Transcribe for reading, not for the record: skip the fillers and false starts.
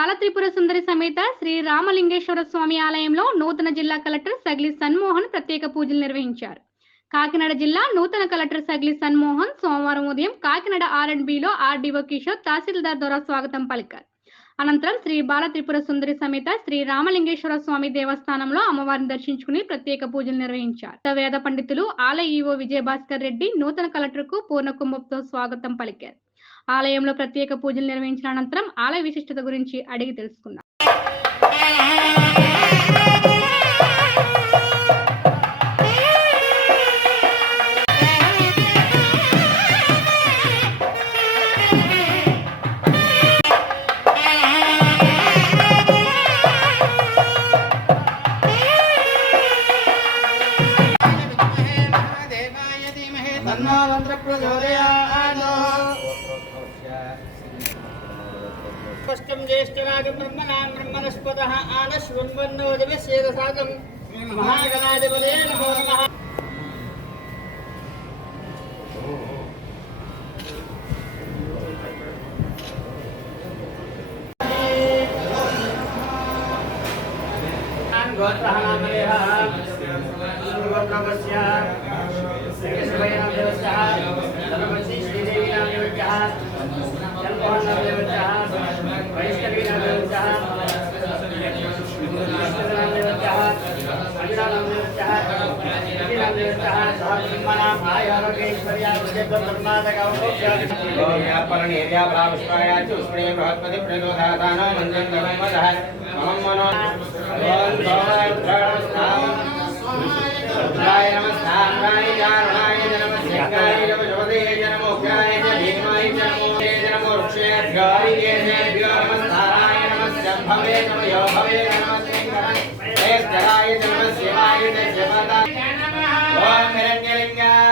బాలత్రిపుర సుందరి సమేత శ్రీ రామలింగేశ్వర స్వామి ఆలయంలో నూతన జిల్లా కలెక్టర్ సగ్లి సన్మోహన్ ప్రత్యేక పూజలు నిర్వహించారు. కాకినాడ జిల్లా నూతన కలెక్టర్ సగ్లి సన్మోహన్ సోమవారం ఉదయం కాకినాడ R&Bలో ఆర్డీఓ కిషోర్ తహసీల్దార్ ద్వారా స్వాగతం పలికారు. అనంతరం శ్రీ బాలత్రిపుర సుందరి సమేత శ్రీ రామలింగేశ్వర స్వామి దేవస్థానంలో అమ్మవారిని దర్శించుకుని ప్రత్యేక పూజలు నిర్వహించారు. వేద పండితులు ఆలయ ఈవో విజయభాస్కర్ రెడ్డి నూతన కలెక్టర్కు పూర్ణ కుంభంతో స్వాగతం పలికారు. ఆలయంలో ప్రత్యేక పూజలు నిర్వహించిన అనంతరం ఆలయ విశిష్టత గురించి అడిగి తెలుసుకున్నారు. स्पष्टं ज्येष्ठराजं ब्रह्मणां ब्रह्मणस्पतः आनश्वन्वन्नोजविश्वेदसादं महागणाधिपतये नमो नमः। ओम हिरण्यलिंगाय